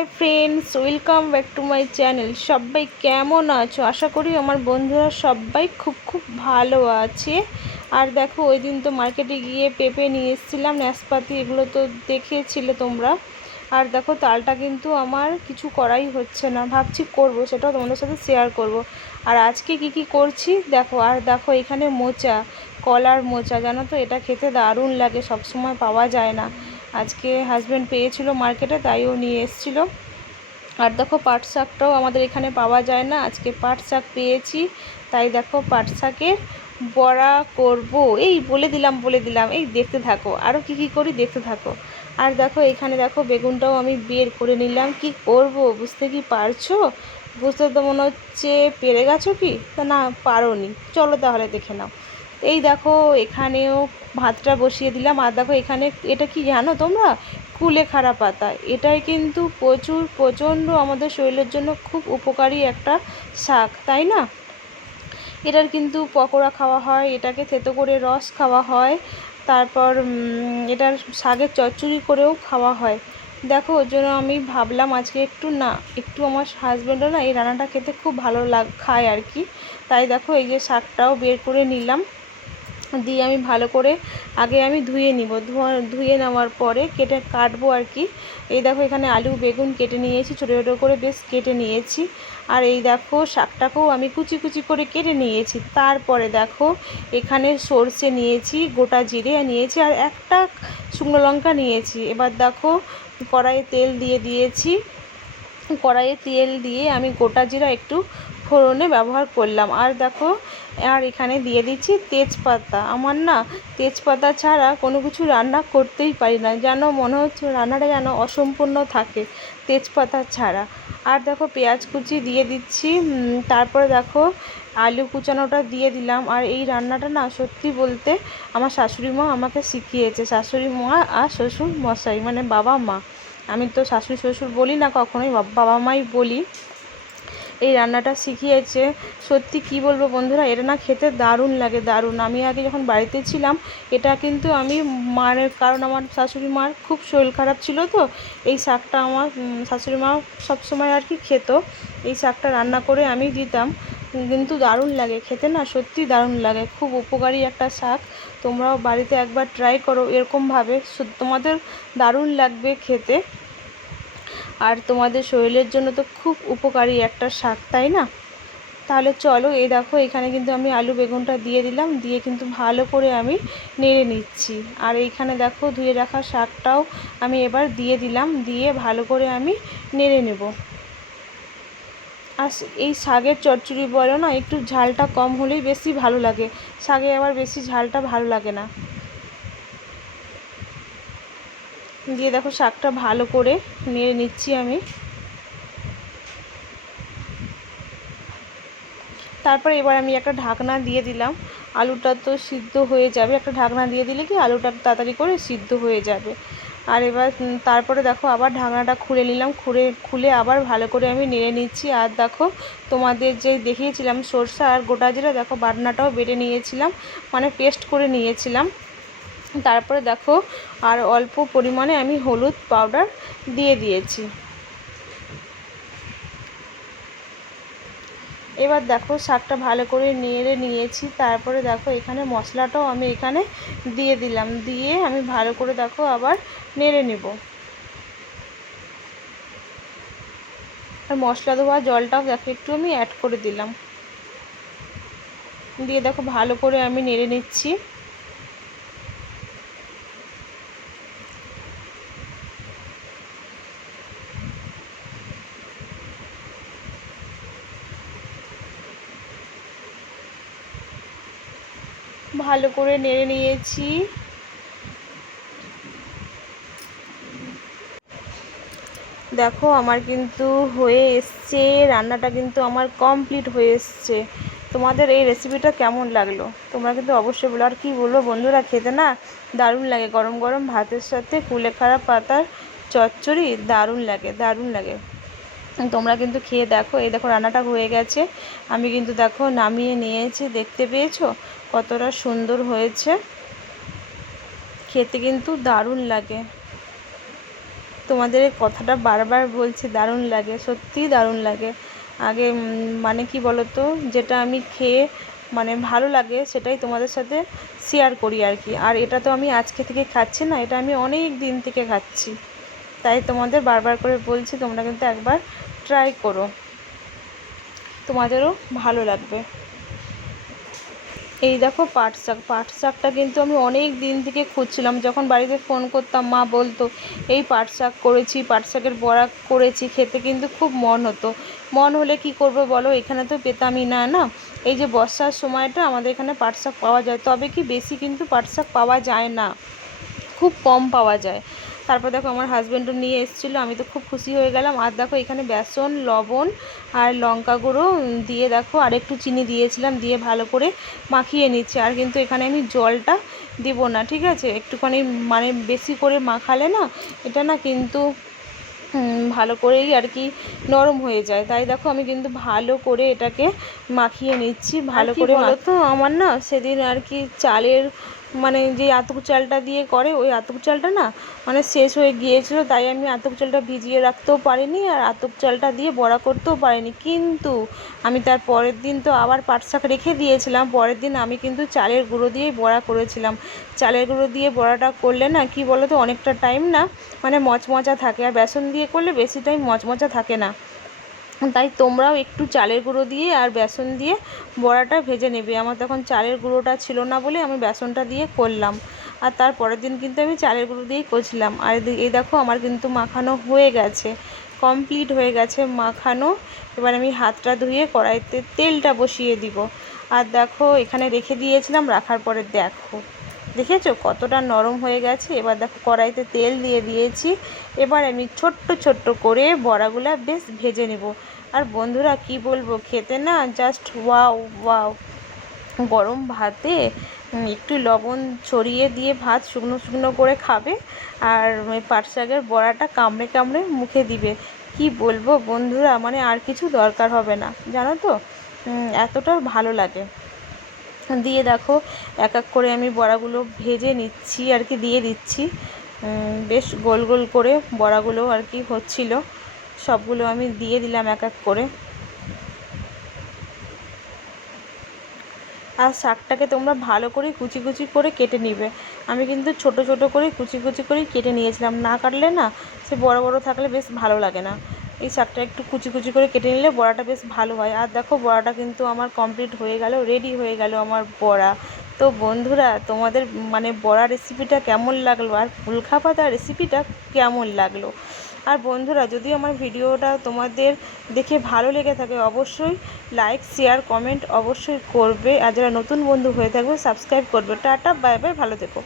Hi friends, welcome back to my channel. সবাই কেমন আছো? আশা করি আমার বন্ধুরা সবাই খুব খুব ভালো আছে। আর দেখো, ওই দিন তো মার্কেটে গিয়ে পেঁপে নিয়ে এসেছিলাম নাশপাতি এগুলো তো দেখিয়েছিলে তোমরা। আর দেখো, তালটা কিন্তু আমার কিছু করাই হচ্ছে না। ভাবছি করব, সেটাও তোমাদের সাথে শেয়ার করব। আর আজকে কি কি করছি? দেখো, আর দেখো, এখানে মোচা, কলার মোচা। জানো তো, এটা খেতে দারুণ লাগে, সবসময় পাওয়া যায় না। আজকে হাজব্যান্ড পেয়েছিল মার্কেটে তাই ও নিয়ে এসেছিল। আর দেখো পাট শাকটাও আমাদের এখানে পাওয়া যায় না। আজকে পাট শাক পেয়েছি, তাই দেখো পাট শাকের বড়া করব। এই বলে দিলাম বলে দিলাম। এই দেখতে থাকো আরও কি কি করি দেখতে থাকো। আর দেখো এখানে দেখো বেগুনটাও আমি বের করে নিলাম। কি করব, বুঝতে কি পারছ? বুঝতে তো মনে হচ্ছে পেরে গেছো কি? তা না পারো নি চলো তাহলে দেখে নাও। এই দেখো, এখানেও ভাতটা বসিয়ে দিলাম। আর দেখো, এখানে এটা কি জানো তোমরা? কুলে কুলেখাড়া পাতা। এটাই কিন্তু প্রচুর, প্রচণ্ড আমাদের শরীরের জন্য খুব উপকারী একটা শাক, তাই না? এটার কিন্তু পকোড়া খাওয়া হয়, এটাকে থেতো করে রস খাওয়া হয়, তারপর এটার শাকের চচ্চড়ি করেও খাওয়া হয়। দেখো, ওর জন্য আমি ভাবলাম আজকে একটু না, একটু আমার হাজব্যান্ডও না এই রান্নাটা খেতে খুব ভালো লাগ, খায় আর কি। তাই দেখো, এই যে শাকটাও বের করে নিলাম। দিয়ে আমি ভালো করে আগে আমি ধুয়ে নিব। ধোয়া নেওয়ার পরে কেটে কাটবো আর কি। এই দেখো এখানে আলু, বেগুন কেটে নিয়েছি, ছোটো ছোটো করে বেশ কেটে নিয়েছি। আর এই দেখো শাকটাকেও আমি কুচি কুচি করে কেটে নিয়েছি। তারপরে দেখো এখানে সর্ষে নিয়েছি, গোটা জিরে নিয়েছি আর একটা শুকনো লঙ্কা নিয়েছি। এবার দেখো কড়াইয়ে তেল দিয়ে দিয়েছি। কড়াইয়ে তেল দিয়ে আমি গোটা জিরা একটু ফোড়নে ব্যবহার করলাম। আর দেখো, আর এখানে দিয়ে দিচ্ছি তেজপাতা। আমার না তেজপাতা ছাড়া কোনো কিছু রান্না করতেই পারি না। যেন মনে হচ্ছে রান্নাটা যেন অসম্পূর্ণ থাকে তেজপাতা ছাড়া। আর দেখো, পেঁয়াজ কুচি দিয়ে দিচ্ছি। তারপরে দেখো, আলু কুচানোটা দিয়ে দিলাম। আর এই রান্নাটা না সত্যি বলতে আমার শাশুড়ি মা আমাকে শিখিয়েছে। শাশুড়ি মা আর শ্বশুর মশাই মানে বাবা মা। আমি তো শাশুড়ি, শ্বশুর বলি না কখনোই বাবা মাই বলি। এই রান্নাটা শিখিয়েছে। সত্যি কি বলব বন্ধুরা, এটা না খেতে দারুণ লাগে, দারুণ। আমি আগে যখন বাড়িতে ছিলাম, এটা কিন্তু আমি মায়ের কারণ আমার শাশুড়ি মার খুব শরীর খারাপ ছিল তো, এই শাকটা আমার শাশুড়ি মা সবসময় আর কি খেত। এই শাকটা রান্না করে আমি দিতাম। কিন্তু দারুণ লাগে, খেতে না সত্যি দারুণ লাগে, খুব উপকারী একটা শাক। তোমরাও বাড়িতে একবার ট্রাই করো, এরকমভাবে। তোমাদের দারুণ লাগবে খেতে। আর তোমাদের শরীরের জন্য তো খুব উপকারী একটা শাক, তাই না? তাহলে চলো, এই দেখো, এখানে কিন্তু আমি আলু বেগুনটা দিয়ে দিলাম, দিয়ে কিন্তু ভালো করে আমি নেড়ে নিচ্ছি। আর এইখানে দেখো, ধুয়ে রাখা শাকটাও আমি এবার দিয়ে দিলাম, দিয়ে ভালো করে আমি নেড়ে নেব। আর এই শাকের চচ্চড়ি বলো না, একটু ঝালটা কম হলেই বেশি ভালো লাগে। শাকে আবার বেশি ঝালটা ভালো লাগে না। দিয়ে দেখো শাকটা ভালো করে নেড়ে নিচ্ছি আমি। তারপর এবার আমি একটা ঢাকনা দিয়ে দিলাম। আলুটা তো সিদ্ধ হয়ে যাবে। একটা ঢাকনা দিয়ে দিলে কি আলুটা তাড়াতাড়ি করে সিদ্ধ হয়ে যাবে। আর এবার তারপরে দেখো আবার ঢাকনাটা খুলে নিলাম। খুলে খুলে আবার ভালো করে আমি নেড়ে নিচ্ছি। আর দেখো তোমাদের যে দেখিয়েছিলাম সরষা আর গোটা জিরা, দেখো বাটনাটাও বেটে নিয়েছিলাম। মানে পেস্ট করে নিয়েছিলাম। তারপরে দেখো, আর অল্প পরিমাণে আমি হলুদ পাউডার দিয়ে দিয়েছি। এবার দেখো শাকটা ভালো করে নেড়ে নিয়েছি। তারপরে দেখো, এখানে মশলাটাও আমি এখানে দিয়ে দিলাম। দিয়ে আমি ভালো করে দেখো, আবার নেড়ে নেব। আর মশলা ধোয়া জলটাও দেখো, একটু আমি অ্যাড করে দিলাম। দিয়ে দেখো, ভালো করে আমি নেড়ে নিচ্ছি। ভালো করে নেড়ে নিয়েছি। দেখো, আমার কিন্তু হয়ে এসছে, রান্নাটা কিন্তু আমার কমপ্লিট হয়ে এসছে। তোমাদের এই রেসিপিটা কেমন লাগল? তোমরা কিন্তু অবশ্যই বলো। আর কী বলব বন্ধুরা, খেতে না দারুণ লাগে। গরম গরম ভাতের সাথে কুলেখাড়া পাতার চচ্চড়ি দারুণ লাগে দারুণ লাগে। তোমরা কিন্তু খেয়ে দেখো। এই দেখো, রান্নাটা হয়ে গেছে। আমি কিন্তু দেখো নামিয়ে নিয়েছি, দেখতে পেয়েছ? কতটা সুন্দর হয়েছে। খেতে কিন্তু দারুণ লাগে। তোমাদের কথাটা বারবার বলছি, দারুণ লাগে, সত্যিই দারুণ লাগে। আগে মানে কি বলো তো যেটা আমি খেয়ে মানে ভালো লাগে, সেটাই তোমাদের সাথে শেয়ার করি আর কি। আর এটা তো আমি আজকে থেকে খাচ্ছি না, এটা আমি অনেক দিন থেকে খাচ্ছি। তাই তোমাদের বারবার করে বলছি, তোমরা কিন্তু একবার ট্রাই করো। তোমাদেরও ভালো লাগবে। এই দেখো পাট শাক। পাট শাকটা কিন্তু আমি অনেক দিন থেকে খুঁজছিলাম। যখন বাড়িতে ফোন করতাম, মা বলতো, এই পাট শাক করেছি, পাট শাকের বড়া করেছি, খেতে কিন্তু খুব মন হতো। মন হলে কি করব বলো? এখানে তো পেতামই না না? এই যে বর্ষার সময়টা আমাদের এখানে পাট শাক পাওয়া যায়। তবে কি বেশি কিন্তু পাট শাক পাওয়া যায় না? খুব কম পাওয়া যায়। তারপর দেখো আমার হাজব্যান্ডও নিয়ে এসেছিল, আমি তো খুব খুশি হয়ে গেলাম। আর দেখো এখানে বেসন, লবণ আর লঙ্কা গুঁড়ো দিয়ে দেখো আর একটু চিনি দিয়েছিলাম, দিয়ে ভালো করে মাখিয়ে নিচ্ছে। আর কিন্তু এখানে আমি জলটা দেব না, ঠিক আছে? একটুখানি মানে বেশি করে মাখালে না, এটা না কিন্তু ভালো করেই আর কি নরম হয়ে যায়। তাই দেখো আমি কিন্তু ভালো করে এটাকে মাখিয়ে নিচ্ছি ভালো করে তো আমার না সেদিন আর কি চালের মানে যে আতপ চালটা দিয়ে করে ওই আতপ চালটা না মানে শেষ হয়ে গিয়েছিল তাই আমি আতপ চালটা ভিজিয়ে রাখতেও পারিনি আর আতপ চালটা দিয়ে বড়া করতেও পারিনি। কিন্তু আমি তার পরের দিন তো আবার পাট শাক রেখে দিয়েছিলাম পরের দিন আমি কিন্তু চালের গুঁড়ো দিয়েই বড়া করেছিলাম। চালের গুঁড়ো দিয়ে বড়াটা করলে না কি বলো তো অনেকটা টাইম না মানে মচমচা থাকে। আর বেসন দিয়ে করলে বেশি টাইম মচমচা থাকে না। তাই তোমরাও একটু চালের গুঁড়ো দিয়ে আর বেসন দিয়ে বড়াটা ভেজে নেবে। আমার তখন চালের গুঁড়োটা ছিল না বলে আমি বেসনটা দিয়ে করলাম। আর তার পরের দিন কিন্তু আমি চালের গুঁড়ো দিয়েই করছিলাম। আর এই দেখো আমার কিন্তু মাখানো হয়ে গেছে কমপ্লিট হয়ে গেছে মাখানো। এবার আমি হাতটা ধুয়ে কড়াইতে তেলটা বসিয়ে দিব। আর দেখো এখানে রেখে দিয়েছিলাম, রাখার পরে দেখো। দেখেছ? কতটা নরম হয়ে গেছে। এবার দেখো, কড়াইতে তেল দিয়ে দিয়েছি। এবার আমি ছোট্ট ছোট্ট করে বড়াগুলা বেশ ভেজে নেব। আর বন্ধুরা, কি বলব? খেতে না জাস্ট ওয়াও ওয়াও গরম ভাতে একটু লবণ ছড়িয়ে দিয়ে ভাত শুকনো শুকনো করে খাবে। আর পাট শাকের বড়াটা কামড়ে কামড়ে মুখে দিবে। কি বলব বন্ধুরা? মানে আর কিছু দরকার হবে না। জানো তো? এতটা ভালো লাগে। দিয়ে দেখো, এক এক করে আমি বড়াগুলো ভেজে নিচ্ছি আর কি, দিয়ে দিচ্ছি। বেশ গোল গোল করে বড়াগুলো আর কি হচ্ছিল। সবগুলো আমি দিয়ে দিলাম এক এক করে। আর শাকটাকে তোমরা ভালো করে কুচি কুচি করে কেটে নিবে। আমি কিন্তু ছোট ছোট করে কুচি কুচি করেই কেটে নিয়েছিলাম। না কাটলে না সে বড় বড় থাকলে বেশ ভালো লাগে না। এই শাকটা একটু কুচি কুচি করে কেটে নিলে বড়াটা বেশ ভালো হয়। আর দেখো, বড়াটা কিন্তু আমার কমপ্লিট হয়ে গেল রেডি হয়ে গেল আমার বড়া। তো বন্ধুরা, তোমাদের মানে বড়া রেসিপিটা কেমন লাগল? আর ফুলখা পাতা রেসিপিটা কেমন লাগল? আর বন্ধুরা, যদি আমার ভিডিওটা তোমাদের দেখে ভালো লেগে থাকে, অবশ্যই লাইক শেয়ার কমেন্ট অবশ্যই করবে। আর যারা নতুন বন্ধু হয়ে থাকবে সাবস্ক্রাইব করবে। টাটা বাই বাই ভালো থেকো।